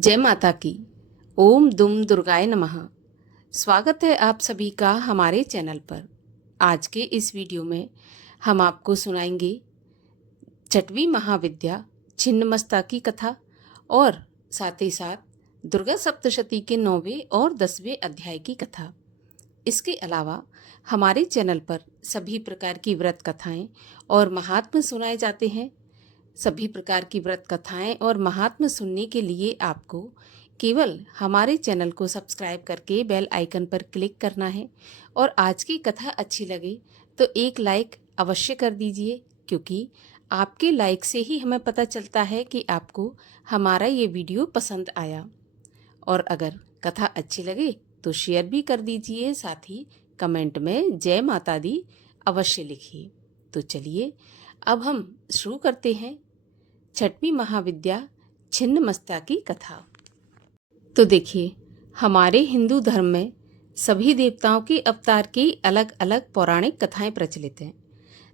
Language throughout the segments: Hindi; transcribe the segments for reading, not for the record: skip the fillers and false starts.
जय माता की। ओम दुम दुर्गाय नमः। स्वागत है आप सभी का हमारे चैनल पर। आज के इस वीडियो में हम आपको सुनाएंगे छठवीं महाविद्या छिन्नमस्ता की कथा और साथ ही साथ दुर्गा सप्तशती के 9वें और 10वें अध्याय की कथा। इसके अलावा हमारे चैनल पर सभी प्रकार की व्रत कथाएं और महात्म्य सुनाए जाते हैं। सभी प्रकार की व्रत कथाएं और महात्म्य सुनने के लिए आपको केवल हमारे चैनल को सब्सक्राइब करके बेल आइकन पर क्लिक करना है और आज की कथा अच्छी लगे तो एक लाइक अवश्य कर दीजिए, क्योंकि आपके लाइक से ही हमें पता चलता है कि आपको हमारा ये वीडियो पसंद आया। और अगर कथा अच्छी लगे तो शेयर भी कर दीजिए, साथ ही कमेंट में जय माता दी अवश्य लिखिए। तो चलिए अब हम शुरू करते हैं छठवीं महाविद्या छिन्नमस्ता की कथा। तो देखिए, हमारे हिंदू धर्म में सभी देवताओं के अवतार की अलग अलग पौराणिक कथाएं प्रचलित हैं।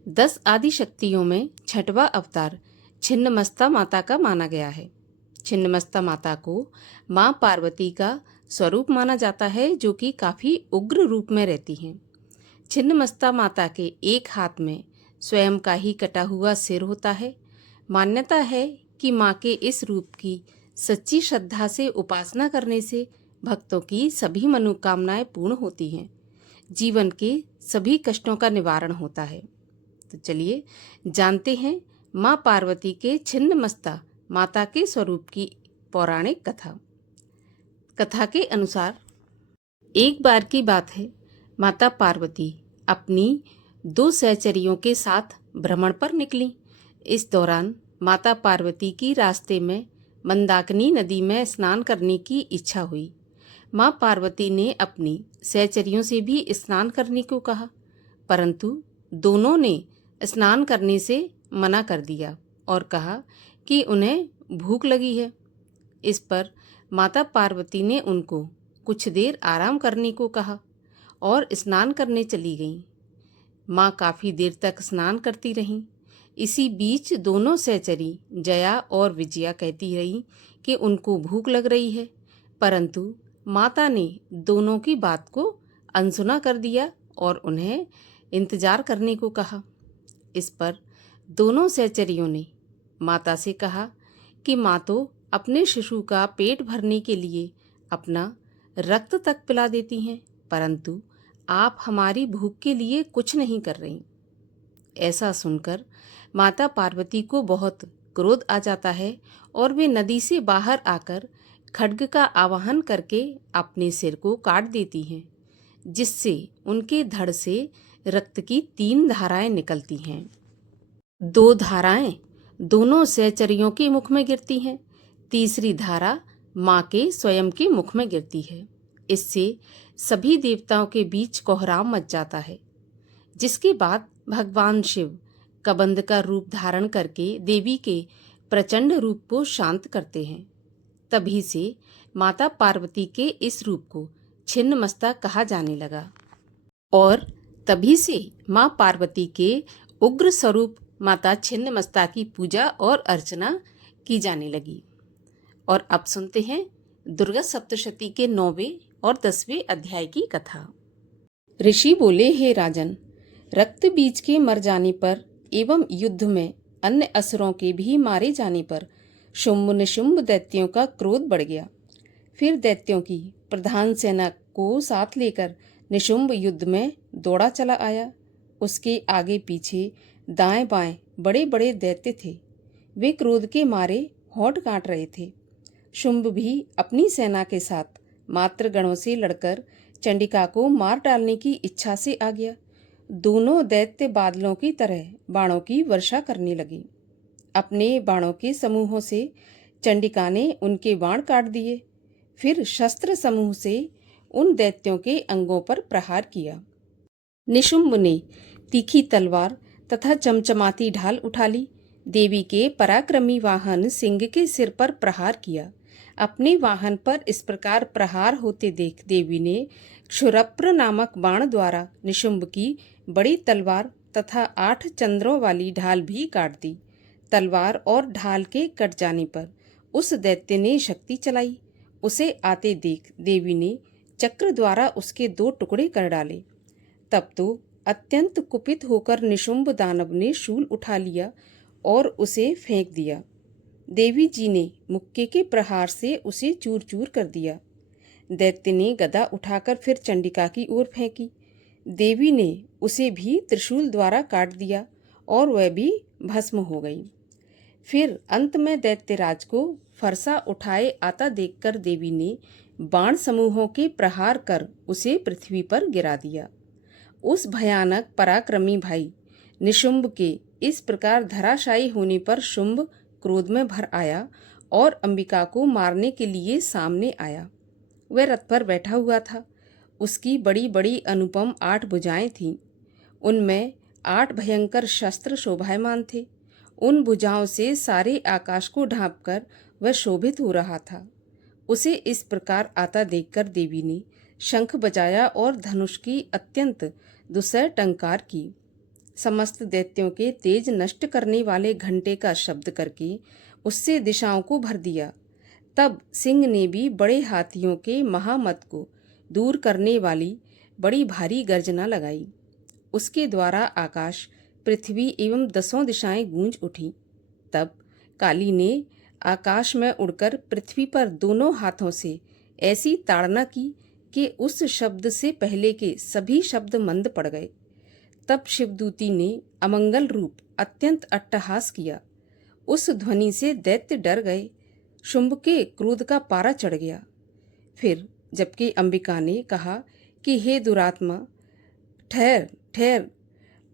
10 आदि शक्तियों में छठवां अवतार छिन्नमस्ता माता का माना गया है। छिन्नमस्ता माता को मां पार्वती का स्वरूप माना जाता है, जो कि काफी उग्र रूप में रहती हैं। छिन्नमस्ता माता के एक हाथ में स्वयं का ही कटा हुआ सिर होता है। मान्यता है कि मां के इस रूप की सच्ची श्रद्धा से उपासना करने से भक्तों की सभी मनोकामनाएं पूर्ण होती हैं, जीवन के सभी कष्टों का निवारण होता है। तो चलिए जानते हैं मां पार्वती के छिन्नमस्ता माता के स्वरूप की पौराणिक कथा। कथा के अनुसार एक बार की बात है, माता पार्वती अपनी 2 सहचरियों के साथ भ्रमण पर निकली। इस दौरान माता पार्वती की रास्ते में मंदाकिनी नदी में स्नान करने की इच्छा हुई। मां पार्वती ने अपनी सहचरियों से भी स्नान करने को कहा, परंतु दोनों ने स्नान करने से मना कर दिया और कहा कि उन्हें भूख लगी है। इस पर माता पार्वती ने उनको कुछ देर आराम करने को कहा और स्नान करने चली गईं। माँ काफ़ी देर तक स्नान करती रहीं। इसी बीच दोनों सहचरी जया और विजया कहती रहीं कि उनको भूख लग रही है, परंतु माता ने दोनों की बात को अनसुना कर दिया और उन्हें इंतजार करने को कहा। इस पर दोनों सहचरियों ने माता से कहा कि माँ तो अपने शिशु का पेट भरने के लिए अपना रक्त तक पिला देती हैं, परंतु आप हमारी भूख के लिए कुछ नहीं कर रही। ऐसा सुनकर माता पार्वती को बहुत क्रोध आ जाता है और वे नदी से बाहर आकर खड्ग का आवाहन करके अपने सिर को काट देती हैं, जिससे उनके धड़ से रक्त की 3 धाराएं निकलती हैं। 2 धाराएं दोनों सहचरियों के मुख में गिरती हैं, तीसरी धारा माँ के स्वयं के मुख में गिरती है। इससे सभी देवताओं के बीच कोहराम मच जाता है, जिसके बाद भगवान शिव कबंध का रूप धारण करके देवी के प्रचंड रूप को शांत करते हैं। तभी से माता पार्वती के इस रूप को छिन्नमस्ता कहा जाने लगा और तभी से माँ पार्वती के उग्र स्वरूप माता छिन्नमस्ता की पूजा और अर्चना की जाने लगी। और अब सुनते हैं दुर्गा सप्तशती के 9वें और 10वें अध्याय की कथा। ऋषि बोले, हे राजन, रक्त बीज के मर जाने पर एवं युद्ध में अन्य असुरों के भी मारे जाने पर शुंभ निशुंभ दैत्यों का क्रोध बढ़ गया। फिर दैत्यों की प्रधान सेना को साथ लेकर निशुंभ युद्ध में दौड़ा चला आया। उसके आगे पीछे दाएं बाएं बड़े बड़े दैत्य थे। वे क्रोध के मारे होंठ काट रहे थे। शुंभ भी अपनी सेना के साथ मात्र गणों से लड़कर चंडिका को मार डालने की इच्छा से आ गया। दोनों दैत्य बादलों की तरह बाणों की वर्षा करने लगे। अपने बाणों के समूहों से चंडिका ने उनके बाण काट दिए। फिर शस्त्र समूह से उन दैत्यों के अंगों पर प्रहार किया। निशुंभ ने तीखी तलवार तथा चमचमाती ढाल उठा ली। देवी के पराक्रमी वाहन सिंह के सिर पर प्रहार किया। अपने वाहन पर इस प्रकार प्रहार होते देख देवी ने क्षुरप्र नामक बाण द्वारा निशुंभ की बड़ी तलवार तथा 8 चंद्रों वाली ढाल भी काट दी। तलवार और ढाल के कट जाने पर उस दैत्य ने शक्ति चलाई। उसे आते देख देवी ने चक्र द्वारा उसके 2 टुकड़े कर डाले। तब तो अत्यंत कुपित होकर निशुंभ दानव ने शूल उठा लिया और उसे फेंक दिया। देवी जी ने मुक्के के प्रहार से उसे चूर चूर कर दिया। दैत्य ने गदा उठाकर फिर चंडिका की ओर फेंकी। देवी ने उसे भी त्रिशूल द्वारा काट दिया और वह भी भस्म हो गई। फिर अंत में दैत्यराज को फरसा उठाए आता देखकर देवी ने बाण समूहों के प्रहार कर उसे पृथ्वी पर गिरा दिया। उस भयानक पराक्रमी भाई निशुंभ के इस प्रकार धराशायी होने पर शुंभ क्रोध में भर आया और अंबिका को मारने के लिए सामने आया। वह रथ पर बैठा हुआ था। उसकी बड़ी बड़ी अनुपम 8 भुजाएं थीं। उनमें 8 भयंकर शस्त्र शोभायमान थे। उन भुजाओं से सारे आकाश को ढांपकर वह शोभित हो रहा था। उसे इस प्रकार आता देखकर देवी ने शंख बजाया और धनुष की अत्यंत दुस्सह टंकार की। समस्त दैत्यों के तेज नष्ट करने वाले घंटे का शब्द करके उससे दिशाओं को भर दिया। तब सिंह ने भी बड़े हाथियों के महामत को दूर करने वाली बड़ी भारी गर्जना लगाई। उसके द्वारा आकाश, पृथ्वी एवं 10 दिशाएं गूंज उठी। तब काली ने आकाश में उड़कर पृथ्वी पर दोनों हाथों से ऐसी ताड़ना की कि उस शब्द से पहले के सभी शब्द मंद पड़ गए। तब शिवदूती ने अमंगल रूप अत्यंत अट्टहास किया। उस ध्वनि से दैत्य डर गए। शुंभ के क्रोध का पारा चढ़ गया। फिर जबकि अंबिका ने कहा कि हे दुरात्मा, ठहर ठहर।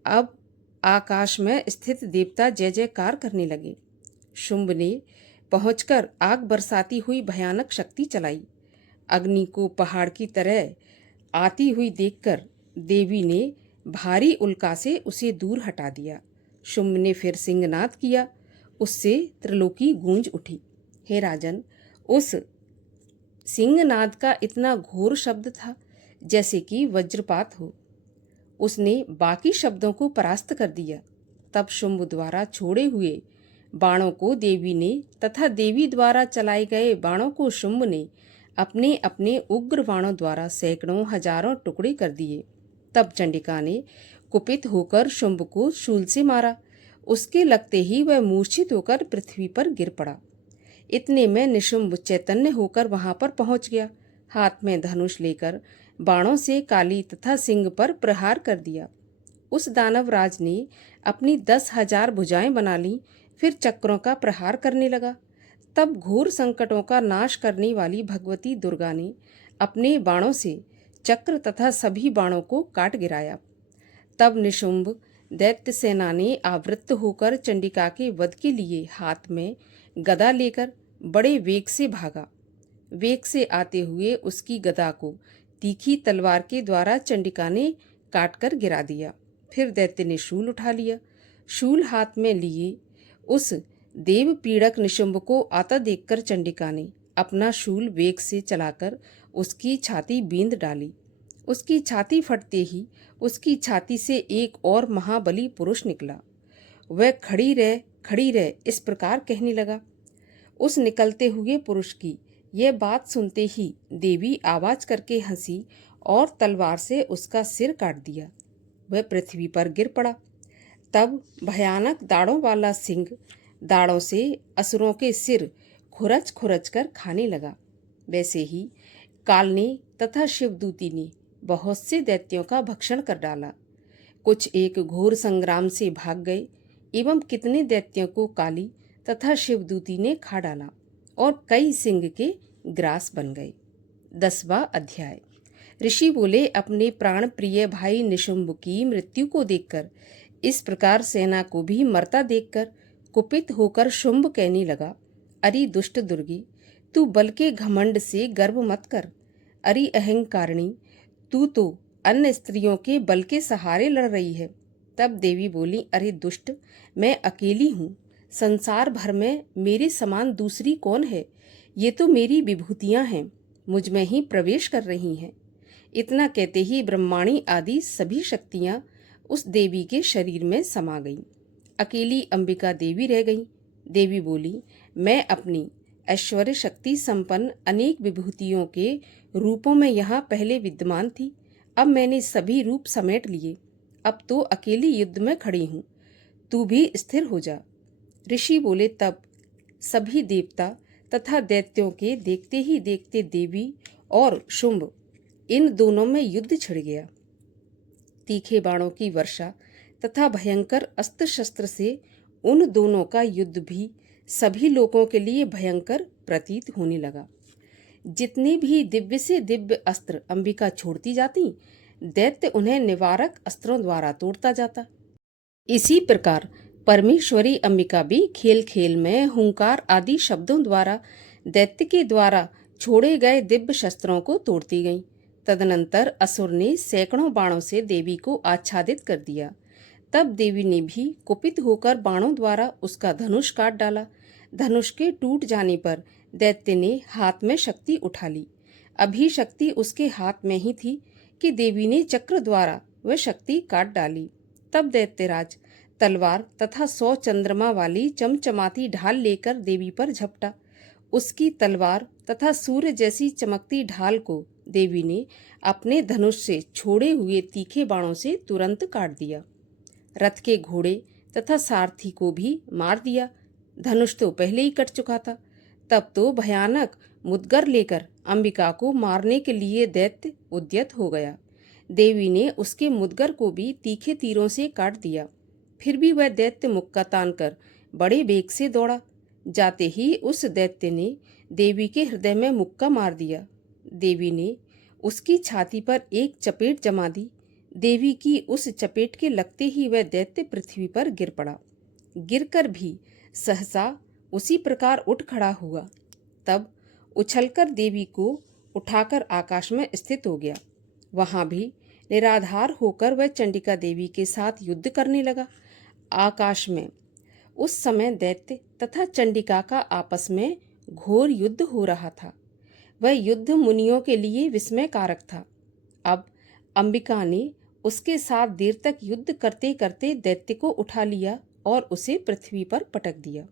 अब आकाश में स्थित देवता जय जयकार करने लगे। शुंभ ने पहुंचकर आग बरसाती हुई भयानक शक्ति चलाई। अग्नि को पहाड़ की तरह आती हुई देखकर देवी ने भारी उल्का से उसे दूर हटा दिया। शुंभ ने फिर सिंहनाद किया। उससे त्रिलोकी गूंज उठी। हे राजन, उस सिंहनाद का इतना घोर शब्द था जैसे कि वज्रपात हो। उसने बाकी शब्दों को परास्त कर दिया। तब शुंभ द्वारा छोड़े हुए बाणों को देवी ने तथा देवी द्वारा चलाए गए बाणों को शुंभ ने अपने अपने उग्र बाणों द्वारा सैकड़ों हजारों टुकड़े कर दिए। तब चंडिका ने कुपित होकर शुंभ को शूल से मारा। उसके लगते ही वह मूर्छित होकर पृथ्वी पर गिर पड़ा। इतने में निशुंभ चैतन्य होकर वहां पर पहुंच गया। हाथ में धनुष लेकर बाणों से काली तथा सिंह पर प्रहार कर दिया। उस दानवराज ने अपनी 10,000 भुजाएं बना ली। फिर चक्रों का प्रहार करने लगा। तब घोर संकटों का नाश करने वाली भगवती दुर्गा ने अपने बाणों से चक्र तथा सभी बाणों को काट गिराया। तब निशुंभ दैत्य सेना ने आवृत्त होकर चंडिका के वध के लिए हाथ में गदा लेकर बड़े वेग से भागा। वेग से आते हुए उसकी गदा को तीखी तलवार के द्वारा चंडिका ने काटकर गिरा दिया। फिर दैत्य ने शूल उठा लिया। शूल हाथ में लिए उस देव पीड़क निशुंभ को आता देखकर चंडिका ने अपना शूल वेग से चलाकर उसकी छाती बींध डाली। उसकी छाती फटते ही उसकी छाती से एक और महाबली पुरुष निकला। वह खड़ी रह इस प्रकार कहने लगा। उस निकलते हुए पुरुष की यह बात सुनते ही देवी आवाज करके हंसी और तलवार से उसका सिर काट दिया। वह पृथ्वी पर गिर पड़ा। तब भयानक दाढ़ों वाला सिंह दाढ़ों से असुरों के सिर खुरच खुरच कर खाने लगा। वैसे ही काल ने तथा शिवदूती ने बहुत से दैत्यों का भक्षण कर डाला। कुछ एक घोर संग्राम से भाग गए एवं कितने दैत्यों को काली तथा शिवदूती ने खा डाला और कई सिंह के ग्रास बन गए। 10वां अध्याय। ऋषि बोले, अपने प्राण प्रिय भाई निशुंभ की मृत्यु को देखकर, इस प्रकार सेना को भी मरता देखकर कुपित होकर शुंभ कहने लगा, अरे दुष्ट दुर्गी, तू बल के घमंड से गर्व मत कर। अरे अहंकारिणी, तू तो अन्य स्त्रियों के बल के सहारे लड़ रही है। तब देवी बोली, अरे दुष्ट, मैं अकेली हूँ। संसार भर में मेरे समान दूसरी कौन है? ये तो मेरी विभूतियाँ हैं, मुझ में ही प्रवेश कर रही हैं। इतना कहते ही ब्रह्माणी आदि सभी शक्तियाँ उस देवी के शरीर में समा गईं। अकेली अंबिका देवी रह गई। देवी बोली, मैं अपनी ऐश्वर्य शक्ति संपन्न अनेक विभूतियों के रूपों में यहाँ पहले विद्यमान थी। अब मैंने सभी रूप समेट लिए। अब तो अकेली युद्ध में खड़ी हूँ, तू भी स्थिर हो जा। ऋषि बोले। तब सभी देवता तथा दैत्यों के देखते ही देखते देवी और शुंभ इन दोनों में युद्ध छिड़ गया। तीखे बाणों की वर्षा तथा भयंकर अस्त्र शस्त्र से उन दोनों का युद्ध भी सभी लोगों के लिए भयंकर प्रतीत होने लगा। जितने भी दिव्य से दिव्य अस्त्र अंबिका छोड़ती जाती, दैत्य उन्हें निवारक अस्त्रों द्वारा तोड़ता जाता। इसी प्रकार परमेश्वरी अंबिका भी खेल खेल में हुंकार आदि शब्दों द्वारा दैत्य के द्वारा छोड़े गए दिव्य शस्त्रों को तोड़ती गईं। तदनंतर असुर ने सैकड़ों बाणों से देवी को आच्छादित कर दिया। तब देवी ने भी कुपित होकर बाणों द्वारा उसका धनुष काट डाला। धनुष के टूट जाने पर दैत्य ने हाथ में शक्ति उठा ली। अभी शक्ति उसके हाथ में ही थी कि देवी ने चक्र द्वारा वह शक्ति काट डाली। तब दैत्यराज तलवार तथा 100 चंद्रमा वाली चमचमाती ढाल लेकर देवी पर झपटा। उसकी तलवार तथा सूर्य जैसी चमकती ढाल को देवी ने अपने धनुष से छोड़े हुए तीखे बाणों से तुरंत काट दिया। रथ के घोड़े तथा सारथी को भी मार दिया। धनुष तो पहले ही कट चुका था। तब तो भयानक मुद्गर लेकर अंबिका को मारने के लिए दैत्य उद्यत हो गया। देवी ने उसके मुद्गर को भी तीखे तीरों से काट दिया। फिर भी वह दैत्य मुक्का तानकर बड़े वेग से दौड़ा। जाते ही उस दैत्य ने देवी के हृदय में मुक्का मार दिया। देवी ने उसकी छाती पर एक चपेट जमा दी। देवी की उस चपेट के लगते ही वह दैत्य पृथ्वी पर गिर पड़ा। गिरकर भी सहसा उसी प्रकार उठ खड़ा हुआ। तब उछलकर देवी को उठाकर आकाश में स्थित हो गया। वहां भी निराधार होकर वह चंडिका देवी के साथ युद्ध करने लगा। आकाश में उस समय दैत्य तथा चंडिका का आपस में घोर युद्ध हो रहा था। वह युद्ध मुनियों के लिए विस्मय कारक था। अब अंबिका ने उसके साथ देर तक युद्ध करते करते दैत्य को उठा लिया और उसे पृथ्वी पर पटक दिया।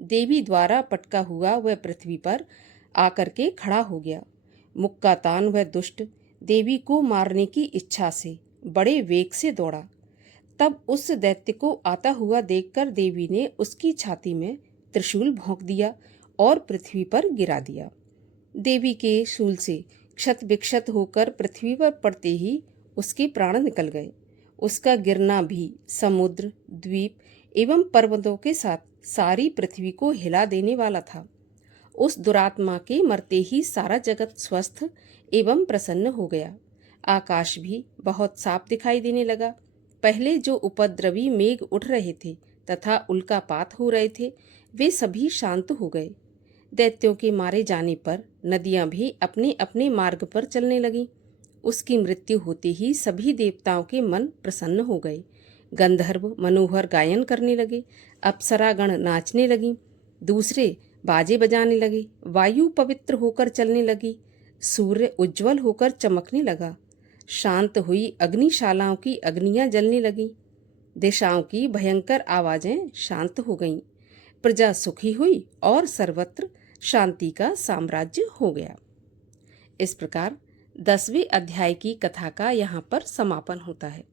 देवी द्वारा पटका हुआ वह पृथ्वी पर आकर के खड़ा हो गया। मुक्का तान वह दुष्ट देवी को मारने की इच्छा से बड़े वेग से दौड़ा। तब उस दैत्य को आता हुआ देखकर देवी ने उसकी छाती में त्रिशूल भोंक दिया और पृथ्वी पर गिरा दिया। देवी के शूल से क्षत विक्षत होकर पृथ्वी पर पड़ते ही उसके प्राण निकल गए। उसका गिरना भी समुद्र, द्वीप एवं पर्वतों के साथ सारी पृथ्वी को हिला देने वाला था। उस दुरात्मा के मरते ही सारा जगत स्वस्थ एवं प्रसन्न हो गया। आकाश भी बहुत साफ दिखाई देने लगा। पहले जो उपद्रवी मेघ उठ रहे थे तथा उल्कापात हो रहे थे, वे सभी शांत हो गए। दैत्यों के मारे जाने पर नदियां भी अपने अपने मार्ग पर चलने लगीं। उसकी मृत्यु होते ही सभी देवताओं के मन प्रसन्न हो गए। गंधर्व मनोहर गायन करने लगे, अप्सरागण नाचने लगीं, दूसरे बाजे बजाने लगे, वायु पवित्र होकर चलने लगी, सूर्य उज्जवल होकर चमकने लगा, शांत हुई अग्निशालाओं की अग्नियां जलने लगीं, दिशाओं की भयंकर आवाजें शांत हो गईं, प्रजा सुखी हुई और सर्वत्र शांति का साम्राज्य हो गया। इस प्रकार 10वें अध्याय की कथा का यहाँ पर समापन होता है।